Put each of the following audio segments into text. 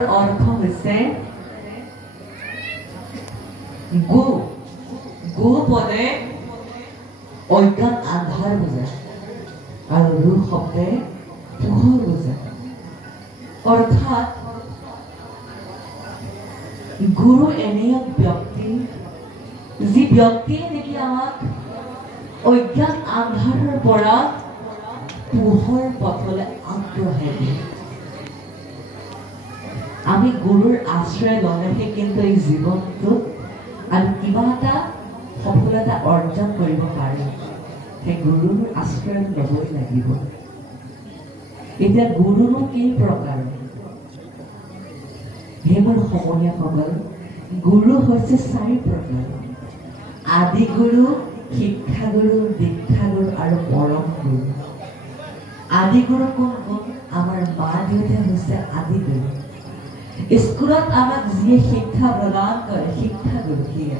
অৰ্থ হইছে গু গু পদে অজ্ঞান আন্ধাৰ বুজায় আৰু ৰু শব্দে পোহৰ বুজায় অৰ্থাৎ গুৰু এনে এক ব্যক্তি যি ব্যক্তিয়ে নেকি আমাক অজ্ঞান আন্ধাৰৰ পৰা পোহৰ পথলৈ আগবঢ়াই দিয়ে আমি গুৰুৰ আশ্ৰয় ললেহে কিন্তু এই জীৱনটোত আমি কিবা এটা সফলতা অৰ্জন কৰিব পাৰিম সেই গুৰুৰ আশ্ৰয় ল'বই লাগিব এতিয়া গুৰুনো কেই প্ৰকাৰ হেমৰ সমনীয়াসকল গুৰু হৈছে 4 প্ৰকাৰ আদি গুৰু শিক্ষাগুৰু দীক্ষাগুৰু আৰু পৰম গুৰু আদি গুৰু কোন আমাৰ মা দেউতা হৈছে আদি গুৰু স্কুলত আমাক যিয়ে শিক্ষা প্ৰদান কৰে শিক্ষাগুৰু দিয়ে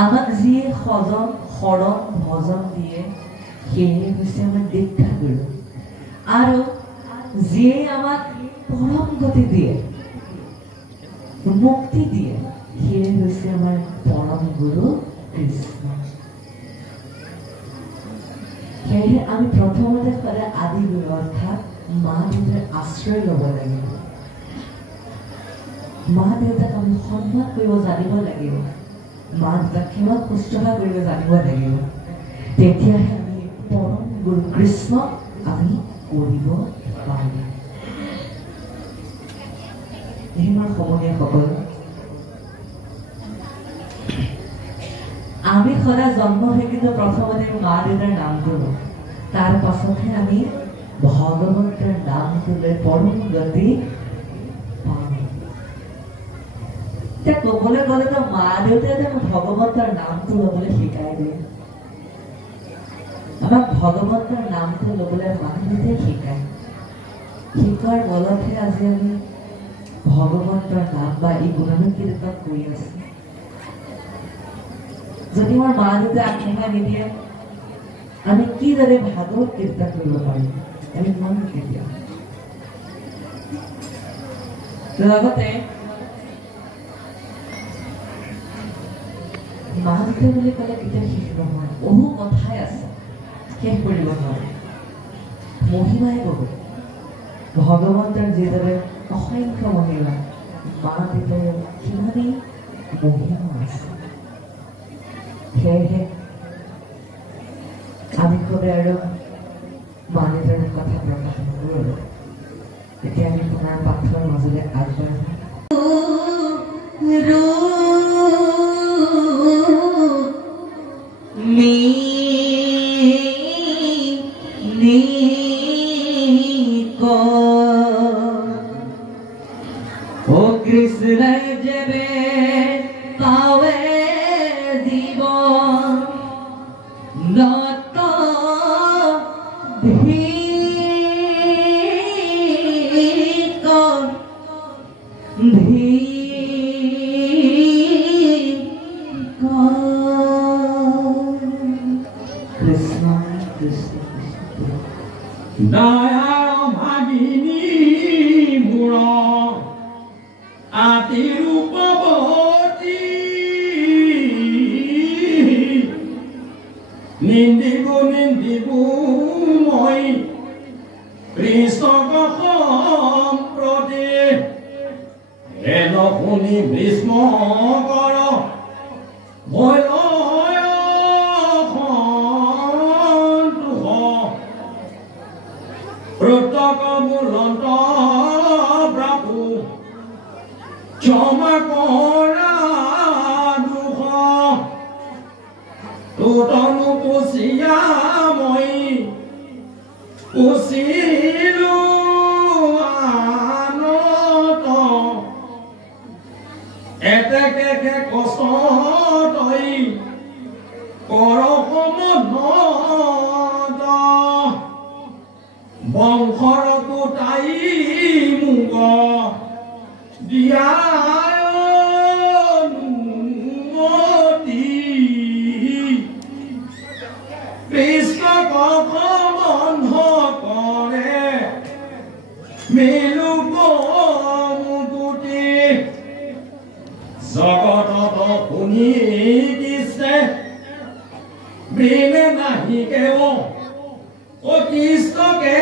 আমাক যিয়ে সজন শৰণ ভজন দিয়ে সেয়ে হৈছে আমাৰ দীক্ষাগুৰু আৰু যিয়ে আমাক পৰম গতি দিয়ে মুক্তি দিয়ে সেয়ে হৈছে আমাৰ পৰম গুৰু কৃষ্ণ সেয়ে আমি প্ৰথমতে সদায় আদি গুৰু অৰ্থাৎ মা দেউতাৰ আশ্ৰয় ল'ব লাগিব মা দেউতাক আমি সন্মান কৰিব জানিব লাগিব মা দেউতাক সেৱা শুশ্ৰূষা কৰিব জানিব লাগিব তেতিয়াহে আমি পৰম গুৰু কৃষ্ণক আমি কৰিব পাৰিম হেমৰ সমনীয়াসকল আমি সদায় জন্ম হৈ কিন্তু প্ৰথমতে মা দেউতাৰ নামটো লওঁ তাৰ পাছতহে আমি ভগৱন্তৰ নামটো লৈ পৰম গতি ক'বলৈ গ'লে তো মা দেউতাই ভগৱন্তৰ নামটো ল'বলৈ শিকাই দিয়ে আমাক ভগৱন্তৰ নামটো ল'বলৈ মা দেউতাই শিকায় শিকোৱাৰ বলতহে আজি আমি ভগৱন্তৰ নাম বা এই গুণানুকীৰ্তন কৰি আছো যদি আমাৰ মা দেউতাই আগবঢ়াই নিদিয়ে আমি কিদৰে ভাগৱত কীৰ্তন কৰিব পাৰিম আমি নোৱাৰো কেতিয়া লগতে মা দেউতা বুলি ক'লে কেতিয়া শেষ নহয় বহু কথাই আছে শেষ কৰিব নোৱাৰে মহিমাই বহুত ভগৱন্তৰ যিদৰে অসংখ্য মহিমা মা দেউতাৰ সিমানেই মহিমা আছে সেয়েহে আমি সদায় আৰু মা দেউতাৰ কথা প্ৰকাশ নকৰোঁ এতিয়া আমি পুনৰ পাঠৰ মাজলৈ আগবাঢ়ো কৃষ্ণ যেবে পাবে জীবন নত কৃষ্ণ কৃষ্ণ দয়াল ভাগিনী বুঢ় আতি ৰূপৱতী নিন্দিবু মই কৃষ্ণক সম্প্ৰতি হেন শুনি ভীষ্ম কৰ ভয় প্ৰত্যক মূলন্ত প্ৰভু ক্ষমা কৰা দুখ তোতনো পুচিয়া মই পুচিলো আনত এতেকে কষ্ট তই কৰ সমনত বংশৰতো তাই মুগ দিয়া কৃষ্ণক বন্ধ কৰে মেলু শুনি কৃষ্ণে বৃণে নাহি কেৱ অ কৃষ্ণ কে